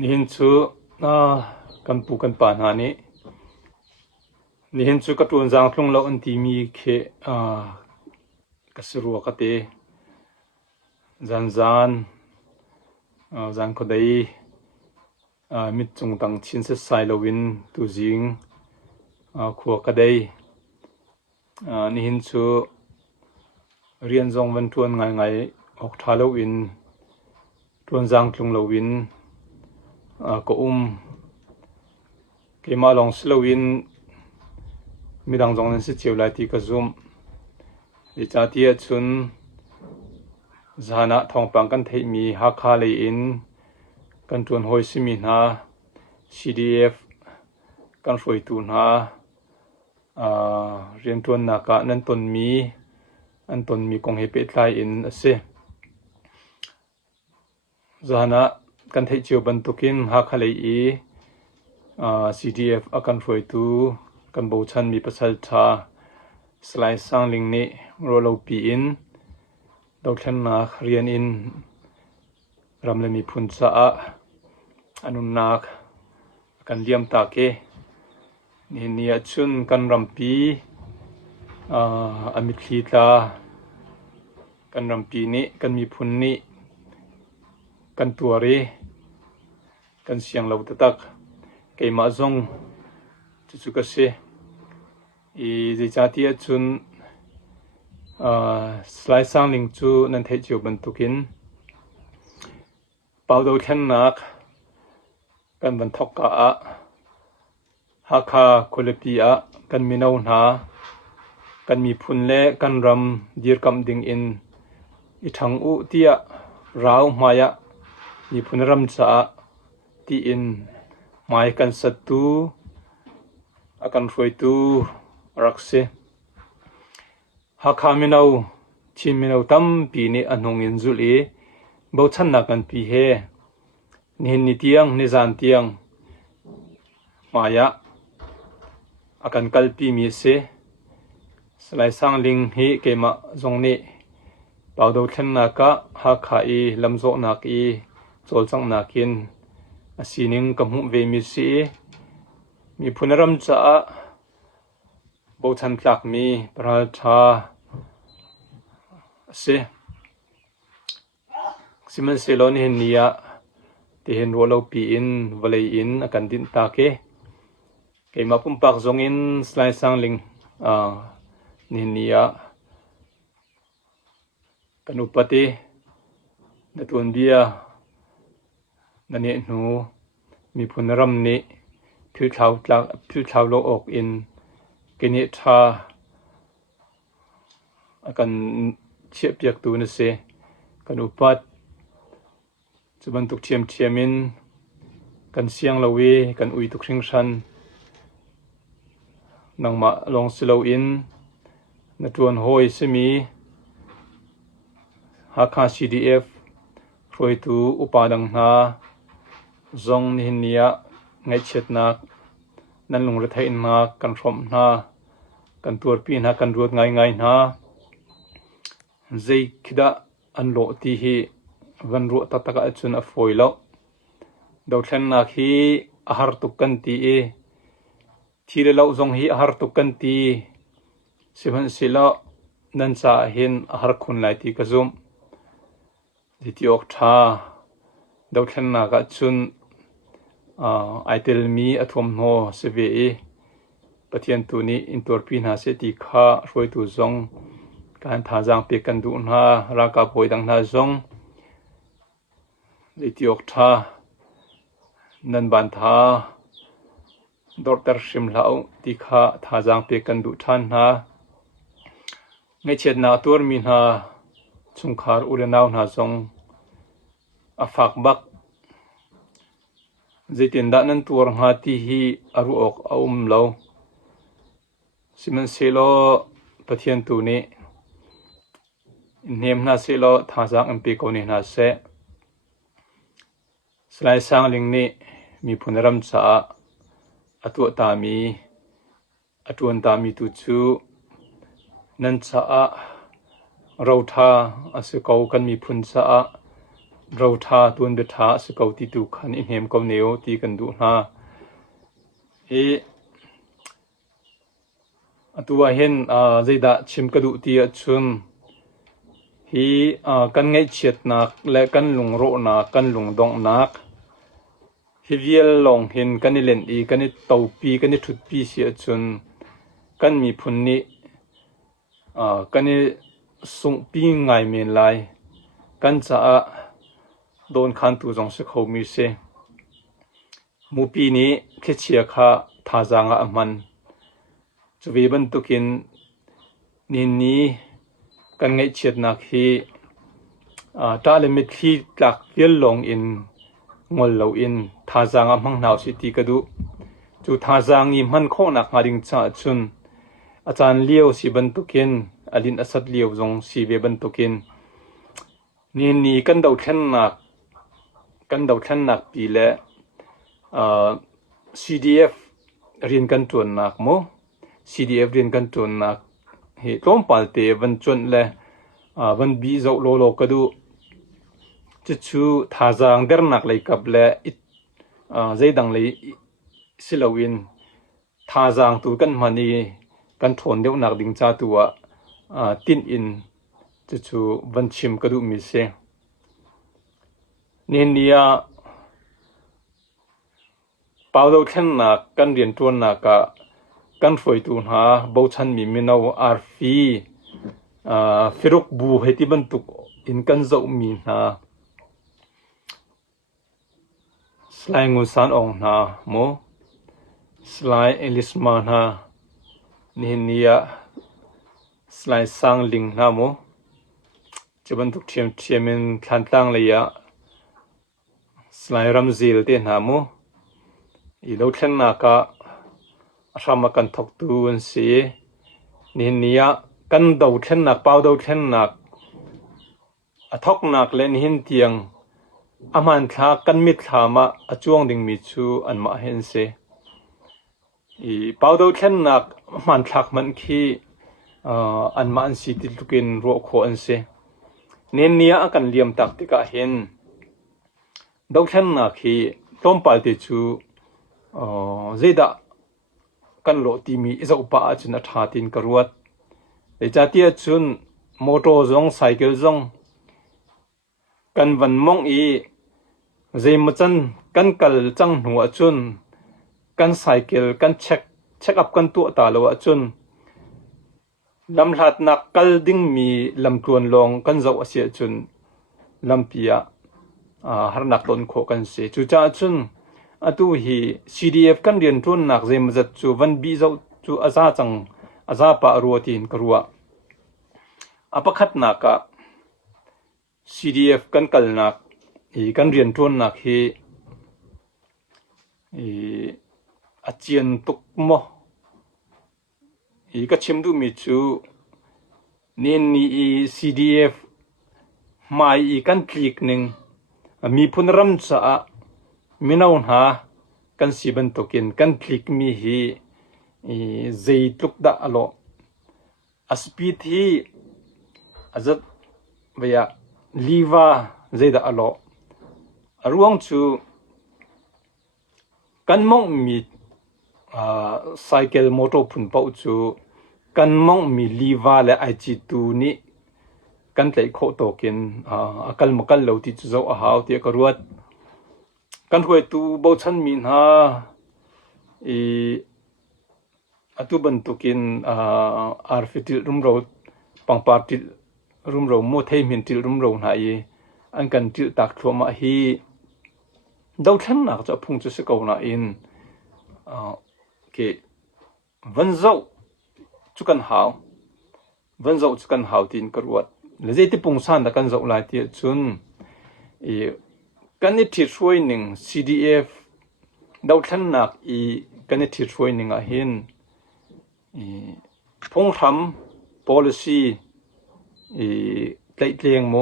nihinchu kan pu kan pa na ni nihinchu ka tun jang thlung lo an ti mi khe kasru ka te zan ko dai mit chung tang chin se sai lo win tu jing khuwa ka dai nihinchu rian jong wan tuan ngai ok tha lo win tuan jang thlung lo win ko ke ma long slowin midang jong nan si chiu lai ti ka zoom li cha ti chun zana thong pang kan thei mi ha kha le in kan tuan hoi simi na CDF kan foi tu na rian tuan na ka nan ton mi an ton mi kong he pe thlai in ase zana kan thei chiu ban tukin ha kha le i CDF akan foi tu kan bo chan mi pasal tha slai sang ling ni rolo pi in do thlan na rian in ramle mi phun cha a anun nak kan liam ta ke ni nia chun kan rampi amit thli tla kan rampi ni kan mi phun ni kan tuari kan siang lo tatak kay ma zong chu ka se I je chati chun slai sang ling chu nan thei chiu ban tukin pau do thlan nak kan ban thok ka a ha kha kholapi a kan mi no na kan mi phun le kan ram dir kam ding in I thang u tia rau maya mi phun ram cha ti in mai kan satu akan foi tu rakse ha kha minau chin minau tam pi ni anong in zuli bo chan na kan pi he ni tiang ni zan tiang maya akan kalpi mi se slai sang ling hi kema zong ni pawdo thlan na ka ha kha I lamzo na ki chol chang na kin asining kamu ve mi si mi phunaram cha bo chan tlak mi pral tha se siman selon hin nia ti hin rolo pi in valei in akan din ta ke ma pum pak zong in slai sang ling ni nia kanupati natun bia nani nu mi phunaram ni phil thau lo ok in kini tha akan chiap piak tu na se kanupat chuban tuk thiamin kan siang lowi kan ui tuk hring san nangma long silo in natuan hoi semi hakha CDF foi tu upadang na zong ni nia ngai chet na nan lung ra thai na kan rom na kan tur pi na kan ruat ngai na zei khida an lo ti hi van ru ta taka chun a foi lo do thlan na khi a har tu kan ti e thile lo zong hi a har tu kan ti siban sila nan sa hin a har khun lai ti ka zum ditiok tha do thlan na ka chun aitel mi athom no seve pathian tu ni intor pi na se ti kha roi tu zong kan tha jang pe kan du na ra ka poi dang na zong ditiok tha nan ban tha doctor shimlau ti kha tha jang pe kan du than na ngai chet na tur mi na chungkhar ulenaw na zong afak bak zitin da nan tur ha ti hi aru ok lo siman selo pathian tu ni nem na selo tha jang mp ko ni na se slai sang ling ni mi phunaram cha atu ta mi atuan ta mi tu chu nan cha ro tha ase ko kan mi phun cha เราทาตุนเบทาสกาวติตุคันอินเฮมกาวเนวตีกันดูนาตัวเห็นใจดาชิมกระดูตีชุนฮีกันไงเฉียดนักและกันลุงโรนักกันลุงดองนักฮิเวียลลงเห็นกันนี่เล่นกันนี่เตาปีกันนี่ถุดปีเสียชุนกันมีพุนนี้กันนี่ส่งปีง่ายเมียนลายกันจะโดนขันตูจงสักเขามีเสมูปีนี้แค่เชียร์ข้าท่าจางมันจะวิบันตุกินนี้กันไงเฉียดนักฮีตาเลมิที่หลักเวียลลงอินงอลเหลาอินท่าจางมังนาวสิตีกระดูจูท่าจางอิมันโคนักมาริงจ่าชุนอาจารย์เลี้ยวสิบันตุกินอลินอสัดเลี้ยวจงสีเวบันตุกินนี้กันดาวเช่นนักปีและCDF เรียนกันจวนนักโม CDF เรียนกันจวนนักเหตุล้มปัลเตวันจวนและวันบีเจ้าโลโลกระดูจะชูท่าจางเดินนักเลยกับและใจดังเลยสิลวินท่าจางตัวกันมันนี่กันทนเดียวนักดิ่งจ้าตัวตินอินจะชูวันชิมกระดูมิเซเนี่ยเป่าดาวเช่นนักกันเรียนตัวนักกันฝอยตัวหาบ่ชันมีมินาวอาร์ฟีฟิรุกบูให้ที่บรรทุกอินกันเจ้ามีนาสไลงูสานองนาโมสไลเอลิสมานาเนี่ยสไลสังลิงนาโมจะบรรทุกเทียมเป็นขันตั้งเลยสไลรัมซิลเตนาโมอีดาวเช่นนักรำมากันทกตูนสีเนี่ยกันดาวเช่นนักเป่าดาวเช่นนักทกนักเล่นหินเตียงอามันทากันมิดทามาจ้วงดิ่งมิชูอันมาเห็นเสอีเป่าดาวเช่นนักมันทักมันขี้อันมาอันสิติลุกินรัวโคอันเสเนี่ยกันเลียมตักติกาเห็นดาวเช่นนักขี้ต้มปาติชูเจดากันโลตีมีอิจอุปาจุนทาตินกรวดแต่จัดที่จุนมอเตอร์จงไซเคิลจงกันวันมองเจมจันกันกัลจังหัวจุนกันไซเคิลกันเช็คอัพกันตัวตาลวจุนลำหัดนักกัลดิ้งมีลำตวนลงกันเจ้าเสียจุนลำปียหานักต้นโคกันเสียจุจ้าจุนตัวฮี CDF กันเรียนทุนนักเจมจัดจูวันบีเจ้าจูอาซาจังอาซาปะรัวตีนกรัวอภัทนักCDF กันกัลนักกันเรียนทุนนักฮีอาเจียนตุกโมก็ชิมดูมิจูนี่CDF มากันคลิกหนึ่งมีพุนรำษามินาวหากันสิบันตุกินกันคลิกมีฮีใจตุกดะอโลอสปีที่อาจจะเวียลีวาใจดะอโลรวงชูกันมองมีไซเคิลมอเตอร์พุ่นเป่าชูกันมองมีลีวาและไอจีตูนี่กันเลยโคตกินกัลมกัลเหลาที่จะเอาหาที่กรวดกันหวยตูบ่ชันมีนาตุบันตุกินอาร์ฟิติรุมเราปังปาร์ติรุมเราโมเทมินติรุมเราหายอันกันติตักทัวมาฮีดาวชันนักจะพุ่งจะสกาวนาอินเกวันเจ้าจุกันหาววันเจ้าจุกันหาวตินกรวดและเจติปุ่งสันตะกันเจ้าลายเตียจุนกันนี่ที่ช่วยหนึ่ง CDF ดาวชันนักกันนี่ที่ช่วยหนึ่งเห็นพงทำ policy ไต่เลียงโม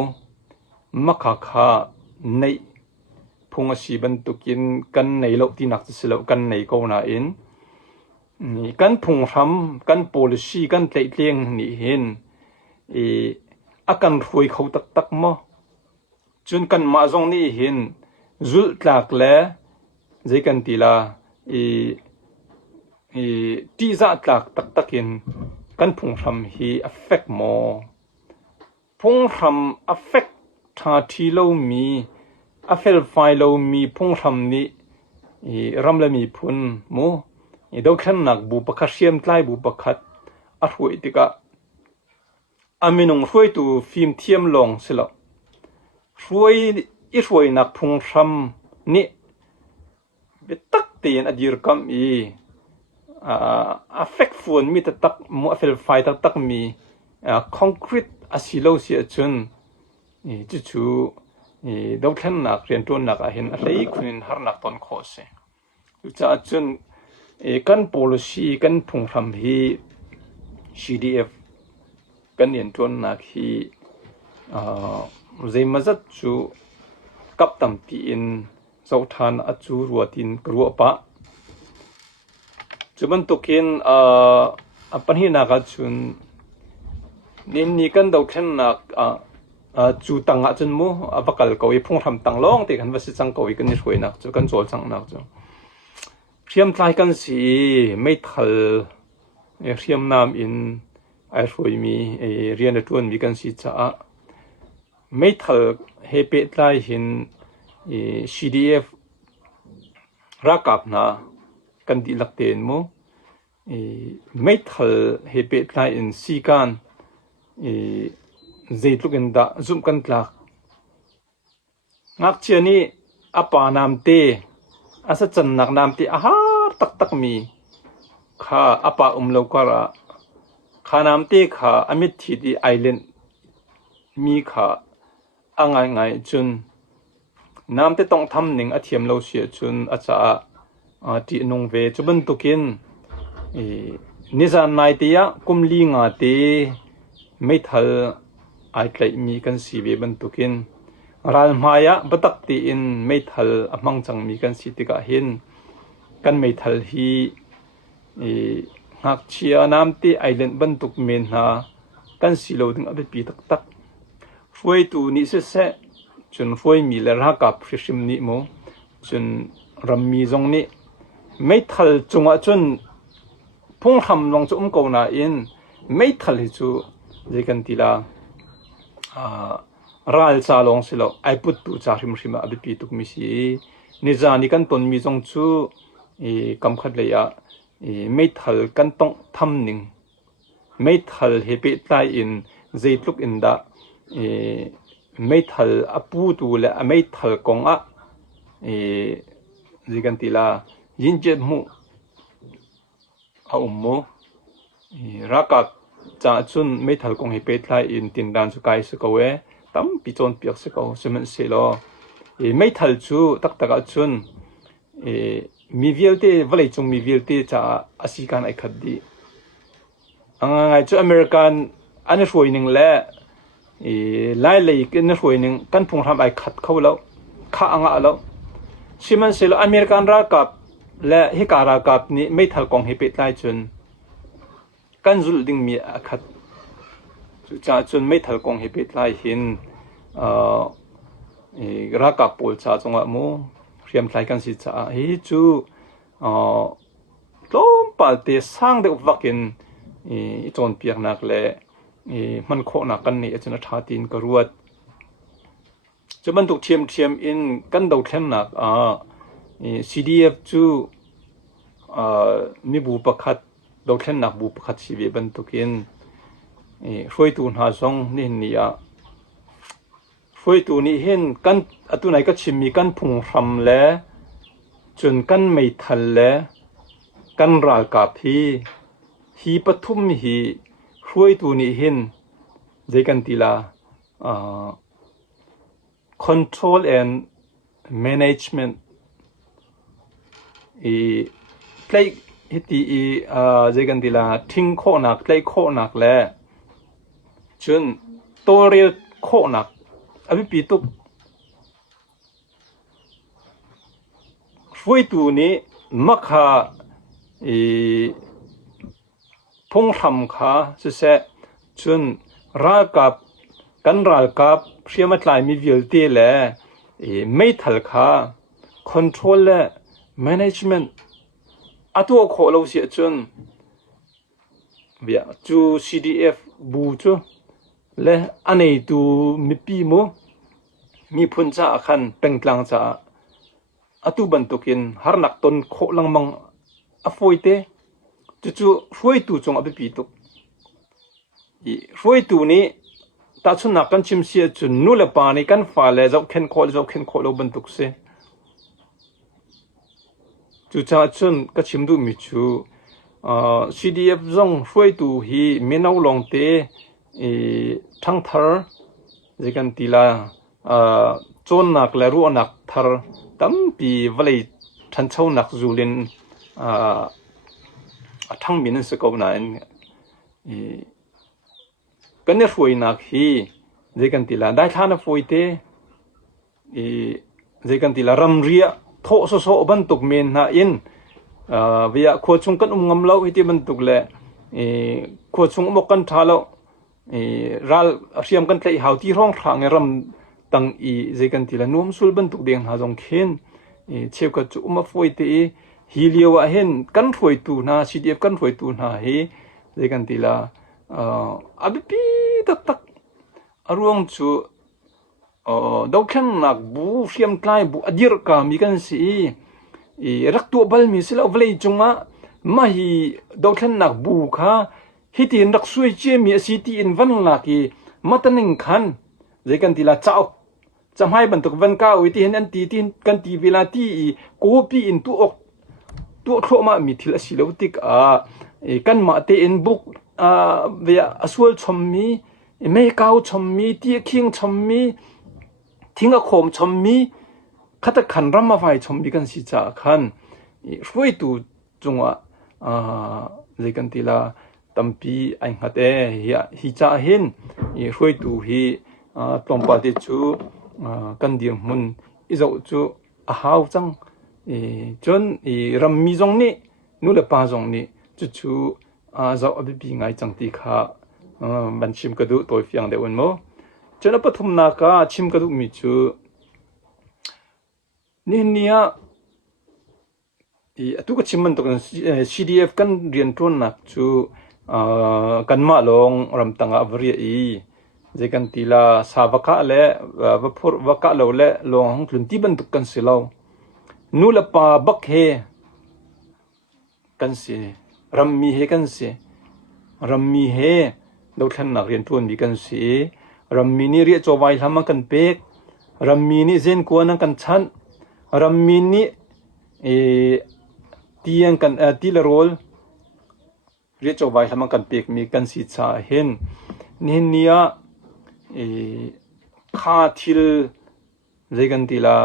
มักขาในพงสีบรรทุกินกันในโลกที่นักจะเสลกันในกนาอินกันพงทำกัน policy กันไต่เลียงนี่เห็นอาการรวยเขาตักโม จุนกันมาซงนี่หินจุลตากแลเจกันติลาตีซาตากตักตักินกันพุงทำฮีอเฟกโมพุงทำอเฟกทาทีโลมีอเฟลไฟโลมีพุงทำนี้รำละมีพุนมูดอกขันนักบุปผาเชียมไล่บุปผาอัดหวยติกะอามินงรวยตูฟิล์มเทียมลงสิละรวยนักพุงทำนี้เบตักเตียนอดีรกัมอเฟกฟูนมีแต่ตักมูอเฟลไฟตักมีคอนกรีตอาศิโลเสียจนจู่ดอกขันนักเรียนตัวนักเห็นอะไรคุณหานักตอนโคเสจะจนกันpolicyกันพุงทำฮี CDF กันเรียนตัวนักฮีใจมาจัดจูกับตั้มตีนเจ้าทานอจูรัวตินกรัวปะจุบันตุกินปัญหานักจุนนี่กันดอกขันนักจูตังจนมูปากกาเกาอีพุงทำตังลงแต่กันว่าสิจังเกาอีกันนี่ช่วยนักจูกันโจลจังนักจูเทียมทายกันสิไม่ทัลเทียมน้ำอินไอ้ช่วยมีเรียนตัวมีกันสิจ้าไม่ทัลเฮเปตไลหินCDF รักกับนะกันดีลักเตนมูไม่ทัลเฮเปตไลอินซีกันเจตุกันดาซุ่มกันลักงักเชียนี่อปานามเตอาศัยจันนักนามที่อาหารตักมีข้าอปาโลกระข้านามที่ข้าอมิตรที่ไอแลนด์มีข้าง่ายจุนนามที่ต้องทำหนึ่งอาเทียมเราเสียจุนอาจจะที่นงเวจุบันตุกินนิสานนายที่กุมลีงาที่ไม่ทัลไอใครมีกันสีเวบันตุกินรัลมายะบัตักตีอินไม่ทัลมังจังมีกันสิติกะหินกันไม่ทัลฮีหักเชียน้ำที่ไอแลนด์บรรทุกเมนหากันสิโลดึงอภิปีตักฟวยตูนิเสเสจนฟวยมีเลรากับฟิชิมนิโมจนรำมีจงนี้ไม่ทัลจงจนพุ่งทำลงจุ่มกนาอินไม่ทัลฮิจูเจกันติลารัลซาลงสิโลไอพุตตูจาริมริมาอภิปีตุกมิสีนิจานิกันตนมีจงจูกำขัดเลยไม่ทัลกันต้องทำหนึ่งไม่ทัลเฮเปตไลอินเจตุกอินดาไม่ทัลอปูตูและไม่ทัลกงจิกันติลายินเจมูอุโมรักจ่าจุนไม่ทัลกงเฮเปตไลอินตินดานสุกายสุกเวตั้มปิจอนเปียกสุกสมันเซโลไม่ทัลจูตักจุนมีวิลเตวลัยจงมีวิลเตจะอาศิการไอคัดดีไงจูอเมริกันอันนี้ช่วยหนึ่งและไล่เลยกันช่วยหนึ่งกันพุ่งทำไอคัดเขาแล้วข้าอ่างแล้วชิมันเสลอเมริกันรักกับและฮิการากับนี่ไม่ทัลกองเฮเปตไลจนกันจุลดิ่งมีอาคัดจะจนไม่ทัลกองเฮเปตไลหินรักกับปูจ่าจงว่ามูเรียมไลกันสิจ่าฮิจูล้มปัลเตสร้างเด็กวักินจนเปียกนักเลยมันโคนักกันนี่จนท้าตีนกระรวดจะบรรทุกเทียมอินกันดาวเทนนักCDF จูมีบุปผัดดาวเทนนักบุปผัดชีวิตบรรทุกอินช่วยตูนหาซองนี่นี่ช่วยตูนี่เห็นกันตุไหนก็ชิมีกันพุงรำแล้วจนกันไม่ทันแล้วกันรากาฮีปทุมฮีช่วยตูนี่เห็นเจกันติลาcontrol and management ใกล้ฮิตีเจกันติลาทิ้งโคนักใกล้โคนักแล้วจนตัวเรียโคนักอภิปีตุกช่วยตัวนี้มักหาพงทำขาเสจนรักกับก กันรากกับเสียมาตายมีวิลเตแลไม่ทัลคา control และ management อตัวโคเราเสียจนเบียจู CDF บูจูและอันไหนตูมีปีมูมีพุนจาคันเป็นกลางจาอตุบันตุกินหานักตนโคลังมังอฟอยเตจู่ๆฟอยตูจงอภิปีตุฟอยตูนี้ตาชุนนักกันชิมเสียจุนนู่นละปานี่กันฟ้าเลยเจ้าเข็นโคเราบันตุกเสจู่จ้าชุนก็ชิมดูมิจูCDF จงฟอยตูฮีมีนเอาลงเตทั้งทาร์จะกันตีลาจนนักและรู้นักทาร์ตั้มปีวันเลยทันเช่านักจูลินทั้งมินสกอบนั้นกันเนี่ยฟอยนักฮีจะกันตีลาได้ท่านฟอยเตจะกันตีลารำเรียโทโซบันตุกเมนนาอินเวียขวดชงกันงำเล่าให้ที่บันตุกแหละขวดชงมกันทาเล่ารัลเรียมกันเลยหาวที่ร้องทางรำตั้งเจกันทีละนุ่มสุลบันตุกเดียงหาจงเข็นเชื่อกับจุมาฟอยเตฮิเลียวเห็นกันฟอยตูนาซีดีเอฟกันฟอยตูนาเฮเจกันทีละอบิปีตักอารวงจูดาวขันนักบูเรียมไกลบูอดีรกามีกันสิรักตัวบัลมีสิลาวเลยจงมาฮีดาวขันนักบูค่ะฮิตินรักสวยเจมีสิติอินวันลักีมาตันนิงขันเจกันทีละเจ้าจำให้บรรทุกวันก้าววิธีเห็นอันตีที่กันตีเวลาที่โกปีอินตัวโคมามีทีละสิลาวติกกันมาเตอินบุกเวียสวลชมมีไม่ก้าวชมมีที่คิงชมมีทิ้งอโคมชมมีขัดขันรำมาไฟชมมีกันสิจ่าขันช่วยตัวจงว่าเจกันทีละตั้มปีไอ้หัดฮิจ่าเห็นช่วยตัวฮีตรงปฏิจูกันเดียมุนอีเจ้าจูหาวจังจนรำมีจงนี้นู่นละปาจงนี้จู่เจ้าอภิปีไงจังตีข้าบันชิมกระดูตัวเฟียงเดวันโมจนปฐมนาคาชิมกระดูมีจูนี่เนี่ยทุกชิมมันตกัน CDF กันเรียนต้นนักจูกันมาลงรำตังอวรีเจกันตีลาสาวกะเล่วกะเลวเล่ลงห้องคลุนที่บรรทุกกันสิเรานู่ละปาบักเฮกันสิรำมีเฮกันสิรำมีเฮดาวขันนักเรียนทุนมีกันสิรำมีนี่เรียกจวายทำมากันเป็กรำมีนี่เจนกวนกันชันรำมีนี่ตียงกันตีละโรลเรียกจวายทำมากันเป็กมีกันสิจ่าเห็นนี่เนี่ยข้าทิลเจกันทีละ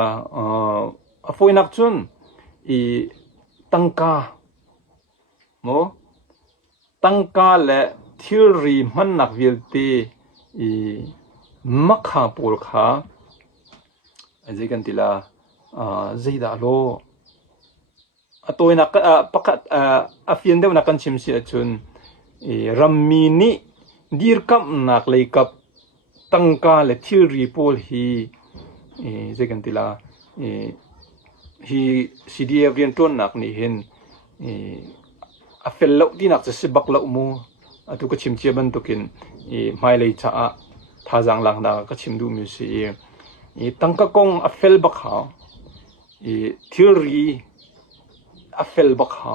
ฟอยนักจุนตังกาโมตังกาและทิลรีมันนักวิลตีมักขาปูลขาเจกันทีละเจดาโลตัวนักปักอาฟินเดวนักกันชิมเสียจุนรัมมีนี่ดีร์กับนักเลยกับตั้งกาและทิลรีโพลฮีเจกันทีละฮีซีดีเอฟเรียนต้นนักนี่เห็นอเฟลเลาที่นักจะสิบักเลามูตุกชิมเชียบันตุกินไม่เลยจ้าท่าจังหลังนักก็ชิมดูมิสิตั้งกากงอเฟลบักเขาทิลรีอเฟลบักเขา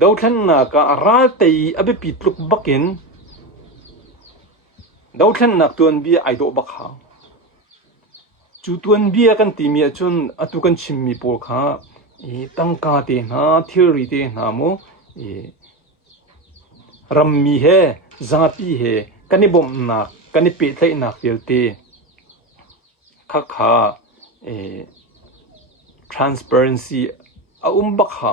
ดาวทันนักรัลตีอภิปิตลุกบักินดาวทันนักตัวนี้ไอโดบักเขาจุดตัวนี้กันที่มีจนตุกันชิมมีปวดขาตั้งกาเตนะทิลรีเตนะโมรัมมีเฮซาปีเฮกันนี่บ่มนักกันนี่เป็ดเลยนักเดียวเตข้าtransparency บักเขา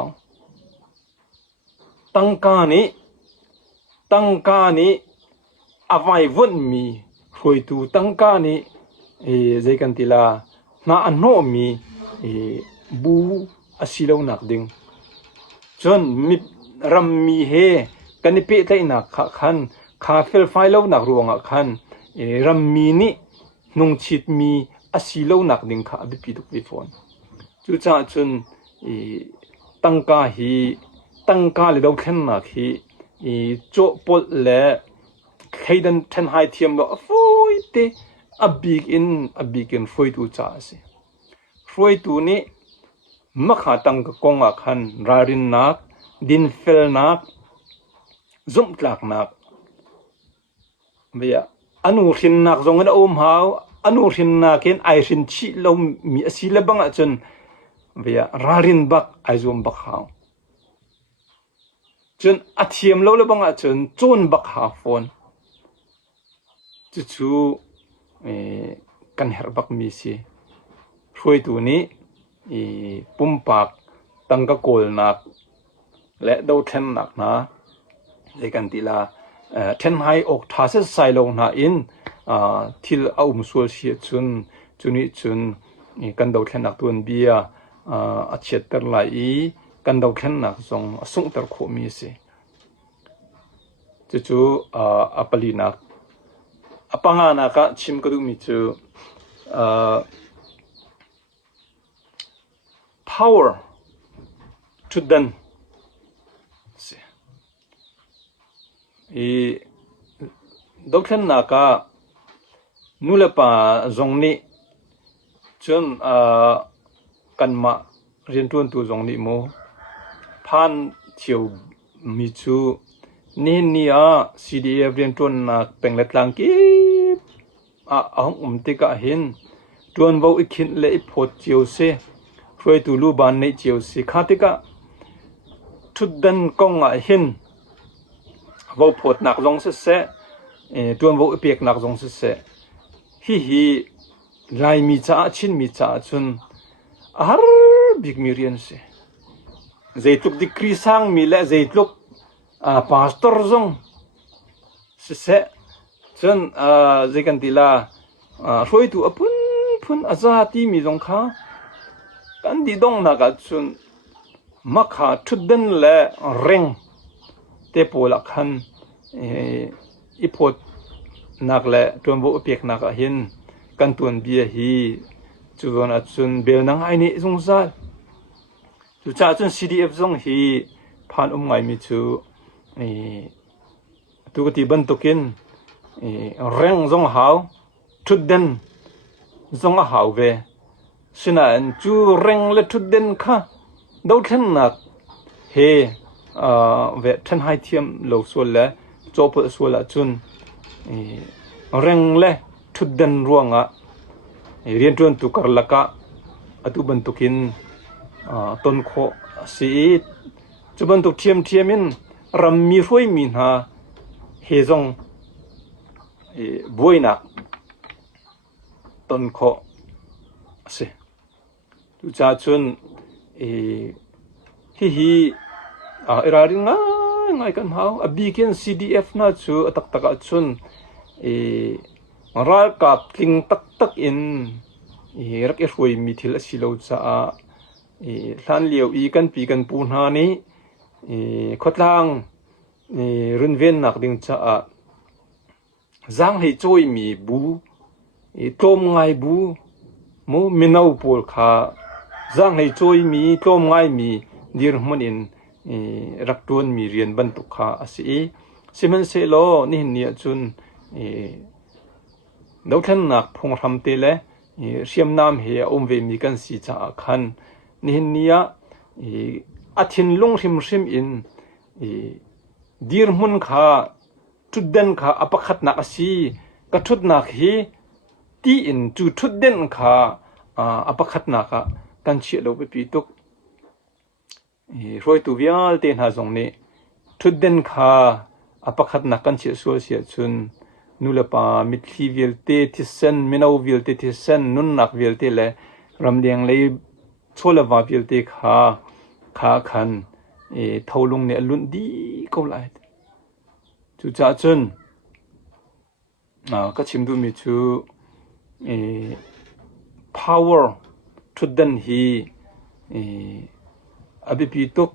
ตั้งกานี้อวัยวนมีหอยตูตั้งกานี้เจกันทีละน่าอันโนมีบูอาศิลานักดิ่งจนมีรำมีเฮกันนี่เป็ดเลยนักขันคาเฟลไฟลานักรวงขัน ram mi ni nung chit mi asilo nak ding kha abipi tuk vi phone chu cha chun tangka le do khen na khi cho pol le khaidan then hai thiam lo foi te a big in foi tu cha se foi tu ni makha tang ka konga khan rarin nak din fel nak zum tlak nak bia anu khin nak zong na hau anu khin na ken ai rin chi lo mi asila banga chun bia rarin bak ai zum bak hau chun athiam lo le banga chun chon bak ha phone chu kan her bak mi si foi tu ni pumpak tangka kol nak le do then nak na le kan tila then hai ok tha se sai lo na in thil aum sual sia chuni kan do then nak tun bia a chet ter lai kan do then nak zong asung ter kho mi se chu apali nak apanga na ka chim ka du mi chu power to then dokhen naka nulapa zongni chun kanma rentun tu zongni mo phan thiu mi chu ni nia CDF rentun na penglet lang ki ahong umtika hin tuan vo ikhin le phot chiu se foi tu lu ban nei chiu si khatika thuddan konga hin vo phot nak zong se tuan vo ipek nak zong se hi lai mi cha chin mi cha chun har big mirian se zeitluk dikri sang mi le zeitluk pastor zong se chun zekan tila roi tu apun azati mi zong kha kan di dong na ka chun makha thudden le reng te pola khan ipot nak le tuanbo pek nak hin kan tuan bia hi chuon a chun bel nang ai ni zong za chu cha chun CDF zong hi phan ngai mi chu tu ti ban tokin reng zong hau thudden zong a hau ve sina an chu reng le thudden kha do then nak he ve then hai thiam lo so le chop so la chun reng le thudden ruanga rian tuan tu karlaka atu ban tukin ton kho si chuban tu thiamin ram mi roi min ha he zong boina ton kho se tu cha chun hi iraring ngai kan hau a bikin CDF na chu atak taka chun ral kap tling tak in rak roi mi thil asilo cha hlan liu kan pi kan pu na ni khotlang runven nak ding cha zang hei choi mi bu tom ngai bu mo minau pol kha zang hei choi mi tom ngai mi dir hmun in rak tuan mi rian ban tu kha asi siman se lo ni ni chun no than nak phung ram te le siam nam he omve mi kan si cha khan ni nia athin long rim in dir hmun kha thudden kha apakhat nak asi ka thut nak hi ti in chu thudden kha apakhat nak ka kan chi lo be pi tuk roi tu vial te na zong ni thudden kha apakhat nak kan chi so sia chun nulapa mitli vialte ti sen minau vialte ti sen nun nak vialte le ramdeng le chola wa vialte kha khan tholung ne lun di ko lai chu cha chun ka chimdu mi chu power thuddan hi abipi tok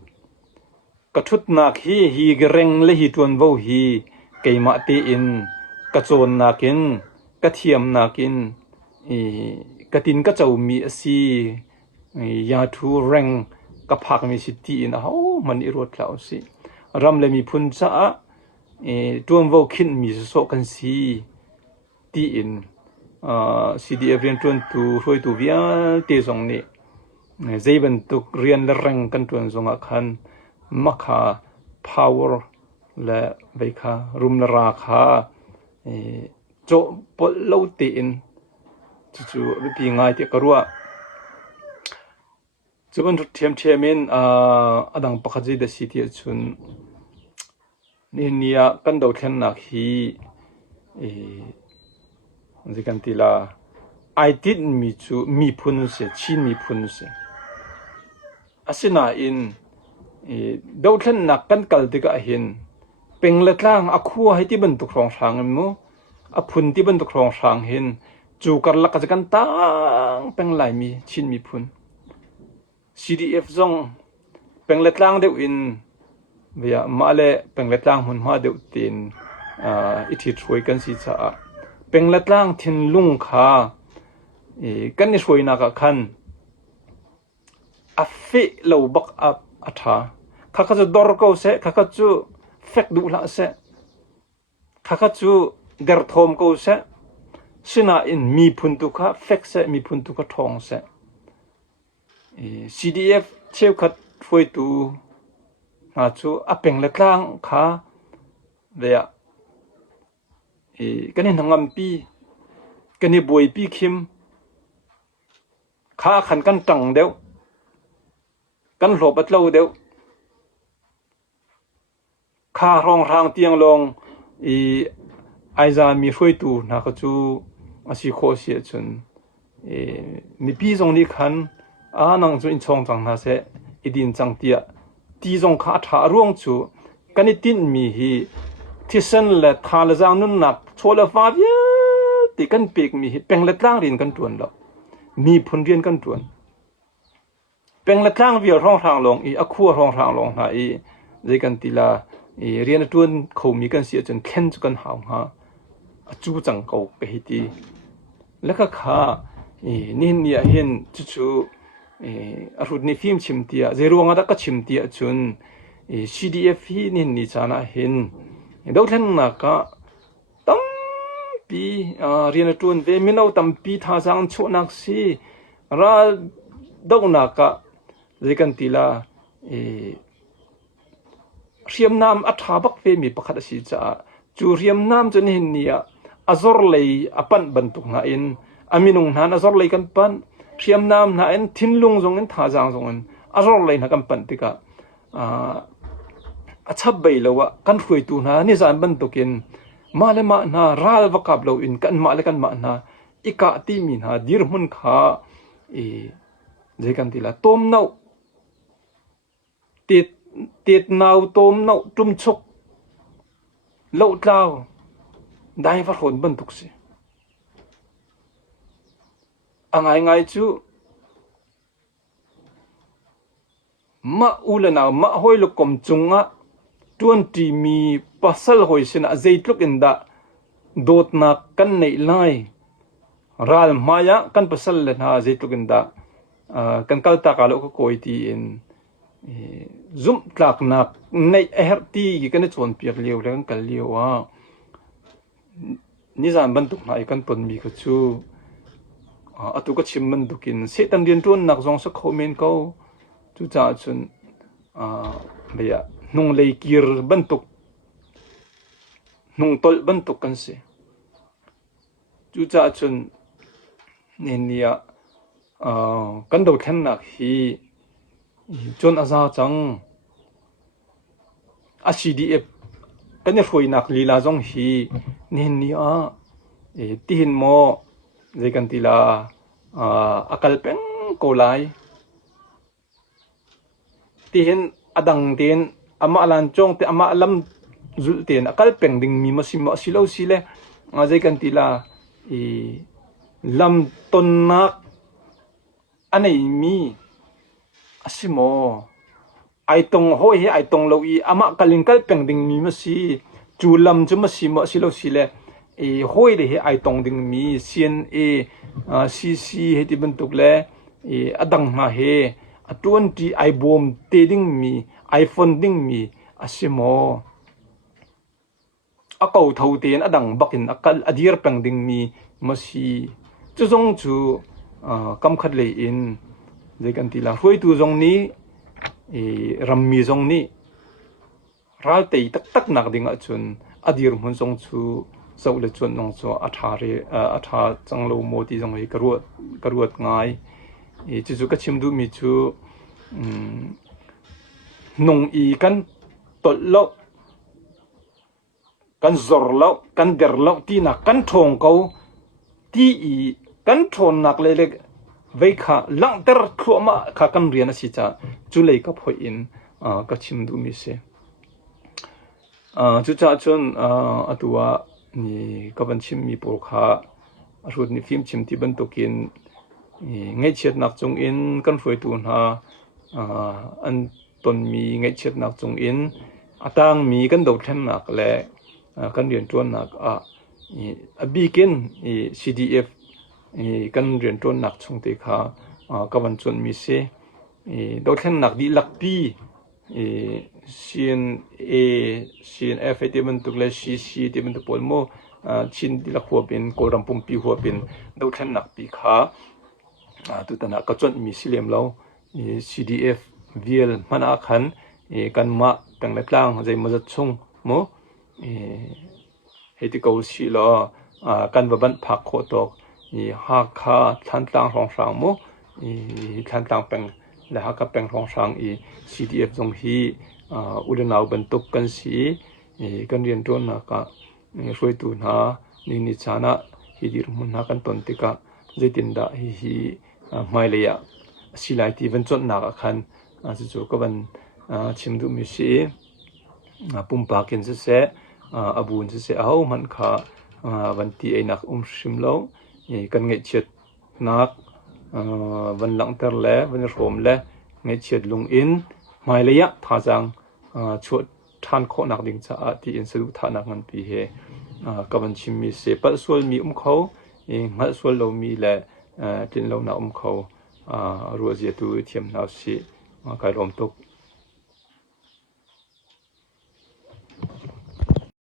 kathut nak hi gereng le hi tuan vo hi keima te in kachon nakin กระเทียมนากินกระตินก็จะมีสียาทูแรงกะผักมีสิตีนะเฮามันอีรวดแล้วสิรำเลยมีพุนจะตัวมวคินมีโซกันสีตีอินCDF เรียนจวนตูช่วยตูเวียเตซงนี่ใจบันตุกเรียนแรงกันจวนซงอาคันมักคา power และใบคารุมราคาโจปลเลวตีอินจู่ๆวิธีง่ายที่กรัวจุบันเทียมมินอดังปะขจิดสิที่ชุนนี่กันดาวเทนนักฮีจิกันติลาไอติดมีพุนเสชินมีพุนเสอาศินาอินดาวเทนนักกันกัลติกะหินเป็นเล็ดล่างอคัวให้ที่บรรทุกรองทางมั้งอพุนที่บรรทุกรองทางหินจูกันลักจะกันตั้งเป็นหลายมีชินมีพุนCDF ซงเป็นเล็ดล่างเดียวอินเวียมาเลเป็นเล็ดล่างหุ่นมาเดียวตีนอิทธิช่วยกันสิจ้าเป็นเล็ดล่างทินลุงขากันนี่ช่วยนักขันอัฟฟิเลวบักอัฐาข้าก็จะดอร์กูเสข้าก็จะเฟกดูละเสข้าก็จะเกิดทอมกูเสสินาอินมีพุนตุกะเฟกเสมีพุนตุกะทองเสCDF เชี่ยวขัดช่วยตูอาจูอเป็นเล็ดล่างขาเวียกันนี่ทั้งอัมปีกันนี่บวยปีคิมขาขันกันจังเดียวกันหลบอัดเล่าเดียวขารองทางเตียงลงไอซามีช่วยตูนักจูอาศิโคเสียจนมีปีตรงนี้ขันนังจุนชงจังนาเสอีดินจังเตียตีจงขาถาร่วงจูกันนี่ตินมีฮีที่เส้นและทาลจังนุ่นหนักโชลฟ้าเวียติกันเปีกมีฮีเป็นเล็ดล่างเรียนกันจวนแล้วมีผลเรียนกันจวนเป็นเล็ดล่างเวียร่องทางลงอคัวร่องทางลงนะเรื่องกันตีลาเรียนจวนเขามีกันเสียจนเข็นจกันหาวฮะจูจังเขาไปฮีตีแล้วก็ขานี่เนี่ยเห็นจู่รุดในฟิล์มชิมเตียเจรวงอาดักชิมเตียจนCDF นี่นี่จานะเห็นดาวเทนนักตั้มปีเรียนจวนเวมินเอาตั้มปีท่าจังชนักสิราดาวนักเรื่องกันตีลาเรียมน้ำอัฐาบักเวมีประคัตสิจ้าจูเรียมน้ำจนเห็นเนี่ยอัซอร์เลยอปันบรรทุกนาอินอามินุงนั้นอัซอร์เลยกันปันเทียมน้ำนะเอ็นทิ้งลุงทรงเอ็นท่าจางทรงเอ็นอารมณ์เลยนะกันปันติกะชับไปแล้วว่ากันคุยตูนะนี่จานบันตุกินมาเลมานะราลวกับเราอินกันมาเลกันมานะอีกะตีมีนะดีร์มุนขาเจกันติละต้มเน่าติดเน่าต้มเน่าจุ่มชกเล่าเล่าได้ฟัดคนบันตุกสิง่ายจูมาอุลนามาหอยลูกกมจุงะจวนที่มีปัสสาวะหอยสินะใจลุกอินดาโดดนักกันในไลรัลมายะกันปัสสาวะนะใจลุกอินดากันกัลตากาลุกโกยตีอินซุ่มตากนักในเอฮร์ตีกันในชวนเปียกเลี้ยวแล้วกันเลี้ยวว่านี่จานบรรทุกนายกันปนมีกจูตุกชิมมันดุกินเสตันเดียนจวนนักจงสักคอมเมนต์เขาจุจ่าจนเบียนุ่งเลยกีร์บรรทุกนุ่งตอลบรรทุกกันสิจุจ่าจนเนี่ยกันดูแค่นักฮีจนอาซาจังCDF กันเนี่ยช่วยนักลีลาจงฮีเนี่ยที่เห็นโมเจกันติลาakal peng kolai tihin adang tin ama alan chong te ama alam zul ten akal peng ding mi masimo silo sile je kan tila lam tonnak anei mi asimo ai tong hoi he ai tong lo i ama kalin kal peng ding mi masi chu lam chu masimo silo sile ห้อยเลยไอตองดิงมี CNA CC เฮติบันตุกแลอดังมาเฮ20 ไอบอมเตดิงมีไอฟอนดิงมีอสิโมอเกาเท่าเตียนอดังบักินอกัลอดีรปังดิงมีมาสีจุจงจูกำคัดเลยอินเดกันทีละห้วยตูจงนี้รัมมีจงนี้รัลเตยตักนักดิงอจุนอดีรมุนจงจูสาวเลจวนนงจูอัฐาจังโลโมติจงให้กรวดง่ายจุก็ชิมดูมีจูนงอีกันตดโลกันจอร์โลกันเดร์โลที่นักกันทงเขาที่กันทนนักเล็กไว้ค่ะหลังเดร์ทั่วมาข้ากันเรียนสิจ้าจุเลยก็พออินก็ชิมดูมีเสจุจ้าจนตัวนี่ก็บันชิมมีปลูกค่ะรูดนี่ฟิล์มชิมที่บันตุกินไงเช็ดนักจงอินกันฝอยตูนฮะอันตนมีไงเช็ดนักจงอินต่างมีกันโดดแทมนักและกันเรียนตัวนักบีกินCDF กันเรียนตัวนักชงเตค่ะก็บันจนมีเสโดดแทมนักดีลักปีCNF ที่มันตุกเล CC ที่มันตุกปอลโมชินดีลักหัวเป็นโกรัมปุ่มปีหัวเป็นโดดแทมนักปีค่ะตุตนะก็จนมีสิเลมเราCDF VL มันอาคันกันมาตั้งแต่กลางใจมาจัดชงโมเฮติกาวสิลอกันบันพักโคตกหากขาทันต่างรองสางโมทันต่างเป็นและหากเป็นรองสางCDF จงฮีอุดนาวบรรทุกกันสีกันเรียนตัวนักช่วยตูนานิจานะฮิดิรมุนนักกันตนติกะเจตินดาฮิไม่เลยสิไลที่วันจนนักขันจู่ๆก็วันชิมดูมิสีปุ่มปากินเสียอบูนเสียเอามันขาวันที่ไอ้นักชิมแล้วกันเงยเฉียดนักวันหลังเตอร์แล้ววันรวมแล้วเงยเฉียดลงอินไม่เลยท่าจังชวดท่านโคนักดิ่งจะที่อินสรุท่านักงันปีเหกับวันชิมมีเสียปัสส่วนมีเขางัดส่วนเรามีแหละจินเราหน้าเขารัวเจียตัวเทียมนาสิกายลมตก